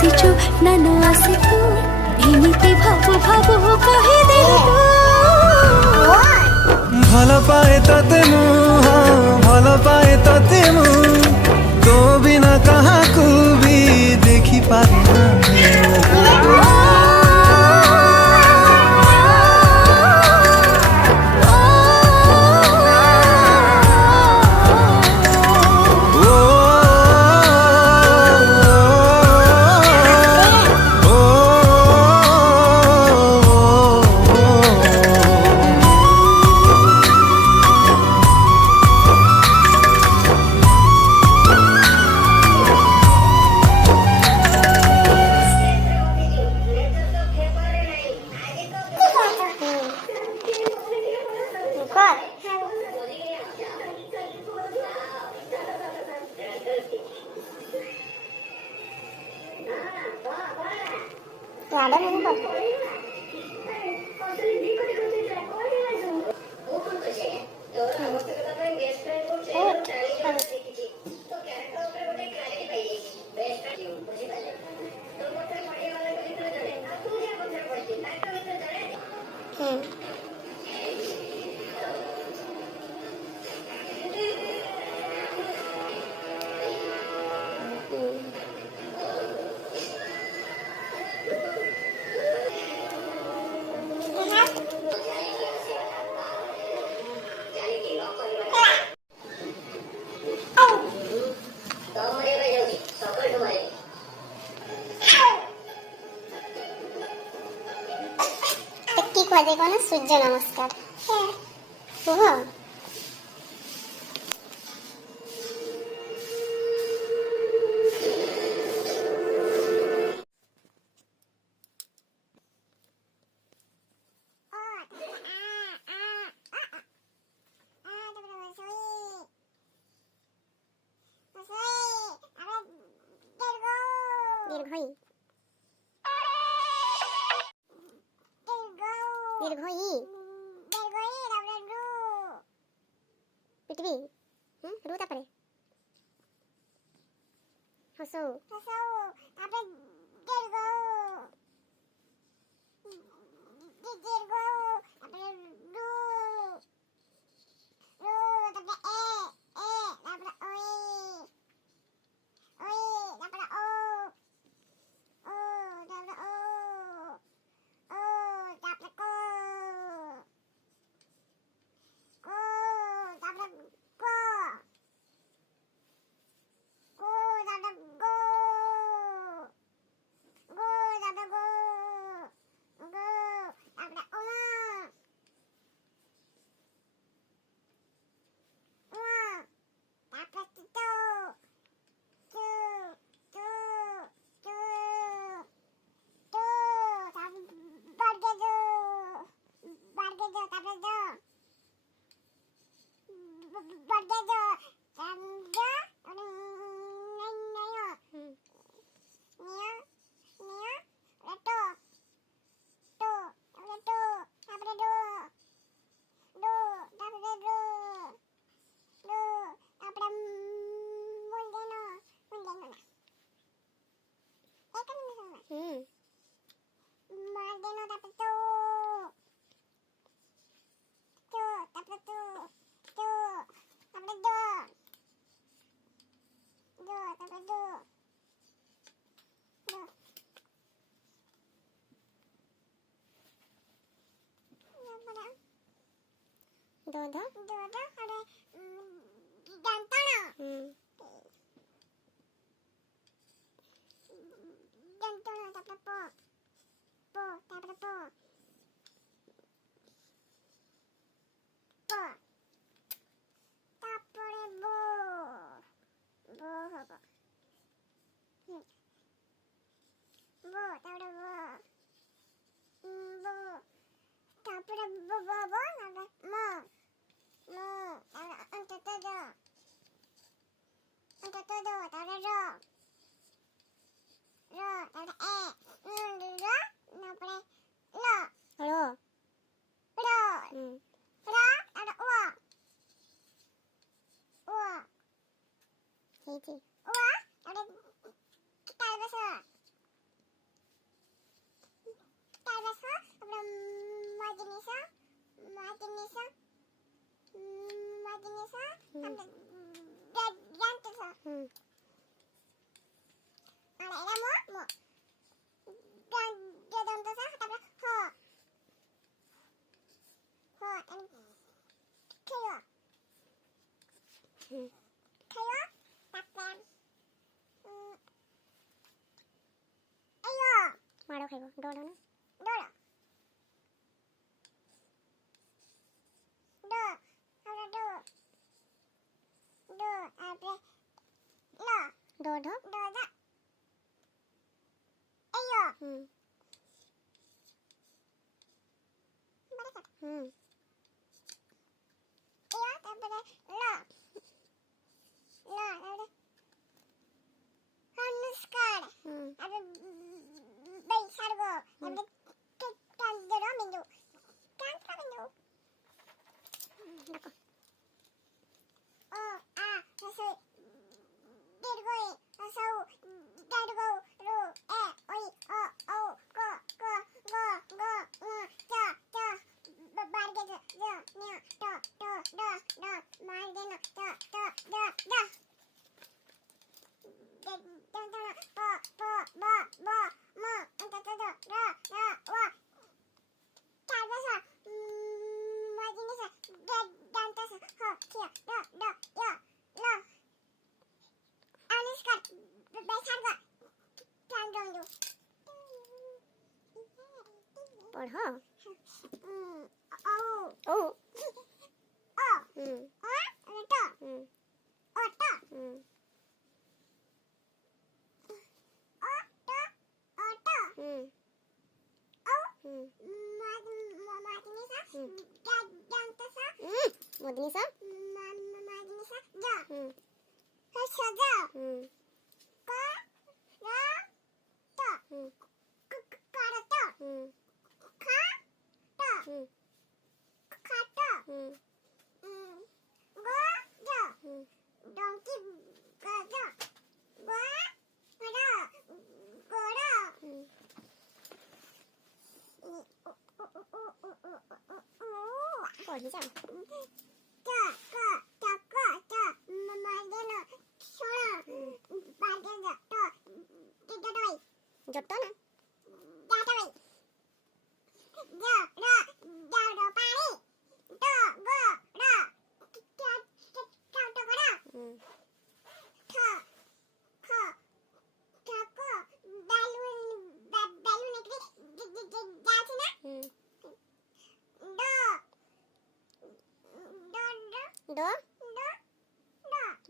ଆସିଛୁ ନା ନ ଆସିଛୁ ଏମିତି ଭାବୁ ଭାବୁ କହିଦେଲୁ ଭଲ ପାଏ ତତେ ମୁଁ ଭଲ ପାଏ ତତେ ମୁଁ ତୋ ବିନା କାହାକୁ ବି ଦେଖିପାରେ ସୂର୍ଯ୍ୟ ନମସ୍କାର କୁହ ପିଟିବି ରୁ ତାପରେ ହସଉ ତାପରେ চারবাসা আমরা মজনিসা মজনিসা মজনিসা আমরা জানতেছা আর এরা মো দন্তসা তারপরে হ হ খেয়া খেয়া তারপরে মারো খাইব ডলো না ডলো ডো আমরা ডো ডো আপরে লা ডো ডো ডো দা আইয়ো মারো ইয়া তারপরে লা লা তারপরে নমস্কার আপরে Bay sargo, amde kan dero mindu. Kan mindu. Oh, raso. Dirgoi, raso. Dirgo, ro, oi, o, go, cha, barge, ja, nya, to, da, marge na, da. Ba, ma, ra, wa. চারবাসা মজনিসা দন্তসা হ খেয়া দ ইয়া লা আনুষ্কার বেসারগা চান্দরু পড় ও টা অটা মদনিসা মদনিসা যা হ্যাঁ যা কা রা তা কারা তা খা তা খাটা গো যা ডঙ্কি গাজা গো রা গোরা পড়ি যা যত না ড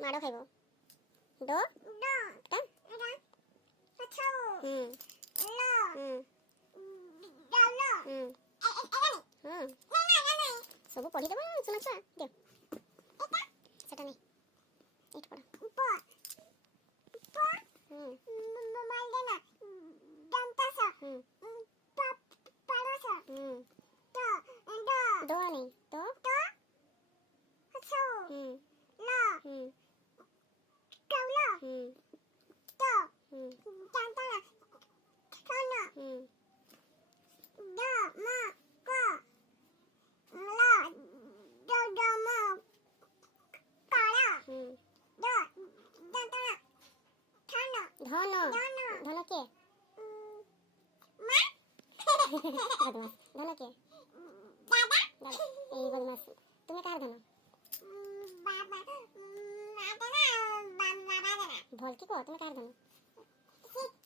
মারো খাইব ড টা ସବୁ ପଢିଦେବ ଶୁଣ ଛୁଆ ଦିଅ ସେଟା ନାଇଁ ଏଇଠି ପଢ ଦ ନାଇଁ ତ ধন ধন কে বদমাস ধন কে দাদা এই বদমাস তুমি কার ধন ভলকি কো তুমি কার ধন